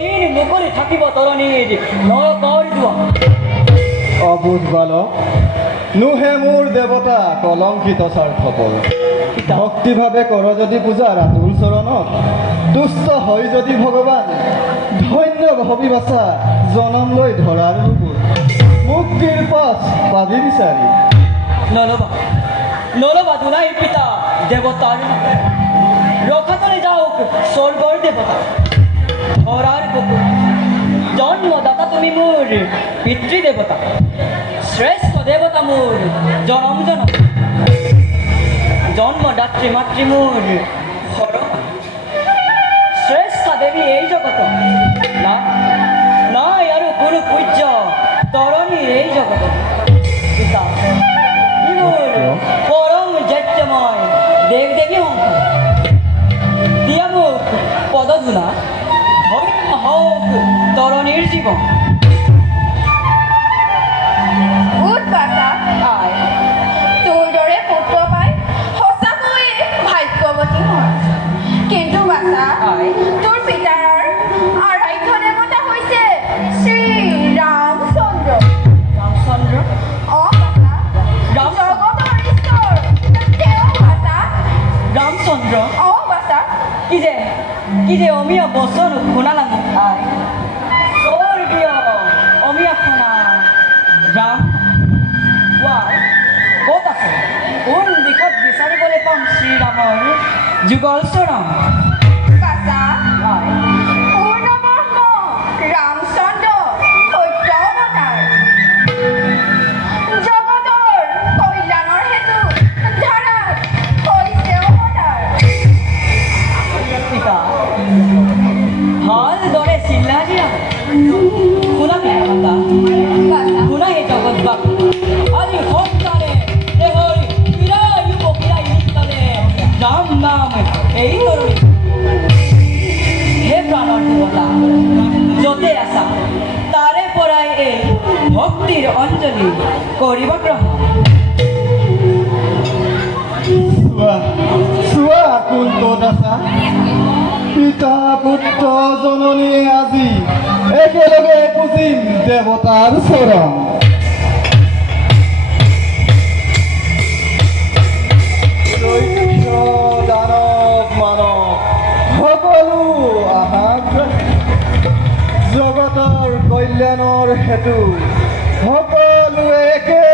দিন মুকলি থাকিব তৰণীৰ নৰকৰ দুৱাৰ। অবুধ বালক, নুহে মোৰ দেৱতা কলংকিত স্বাৰ্থপৰ। ভক্তিভাৱে কৰ যদি পূজা ৰাতুল চৰণত, তুষ্ট হয় যদি ভগৱান ধন্য ভবি বাচা জনম লৈ ধৰাৰ ৰূপত। মুক্তিৰ পথ পাবি বিচাৰি নলবা নলবা দুলাইৰ পিতা দেৱতাৰ ৰখাতলে যাওক স্বৰ্গৰ দেৱতা ধৰাৰ বুকুত। জন্মদাতা তুমি মোৰ পিতৃ দেৱতা, শ্ৰেষ্ঠ দেৱতা মোৰ জনম জনম। জন্মদাত্ৰী মাতৃ মোৰ সৰমা, শ্ৰেষ্ঠ দেৱী এই জগত নাই আৰু কোনো পূজ্য তৰণীৰ এই জগত। পিতা ই মোৰ পৰম জ্যোত্যময় দেৱ দেৱী সংখ্য, দিয়া মোক পদধূলা ধন্য হওক তৰণীৰ জীৱন। উঠ বাছা, আই তোৰ দৰে পুত্ৰ পাই সঁচাকৈয়ে ভাগ্যৱতী হয়। কিন্তু বাছা, আই তোৰ পিতাৰ আৰাধ্য দেৱতা হৈছে শ্ৰী ৰামচন্দ্ৰ। ৰামচন্দ্ৰ বাছা, ৰামচন্দ্ৰ জগতৰ ঈশ্বৰ তেওঁ বাছা। ৰামচন্দ্ৰ বাছা, কি যে অমীয়া বচন শুনালা মোক আই। স্বৰ্গীয় অমীয়া শুনা ৰাম কোৱা ক'ত আছে? কোন দিশত বিচাৰিবলৈ পাম শ্ৰীৰামৰ যুগল চৰণ? বাছা, আই পূৰ্ণব্ৰহ্ম ৰামচন্দ্ৰ সত্য অৱতাৰ, জগতৰ কল্যাণৰ হেতু ধাৰাত হৈছে অৱতাৰ। পিতা ভালদৰে চিল্লাজিৰা শুনা পিতা বাছা, শুনা হে জগৎবাস আজি সন্তানে দেহৰ কিৰাই বকিৰাই নিতালে ৰাম নাম এই তৰুণী। হে প্ৰাণৰ দেৱতা য'তে আছা তাৰে পৰাই এই ভক্তিৰ অঞ্জলি কৰিব গ্ৰহণ। চোৱা কোন ক'ত আছা। পিতা পুত্ৰ জননীয়ে আজি একেলগে পুজিম দেৱতাৰ চৰণ। দৈত্য দানৱ মানৱ সকলো আহাগ্ৰাহী, জগতৰ কল্যাণৰ হেতু সকলোৱে একে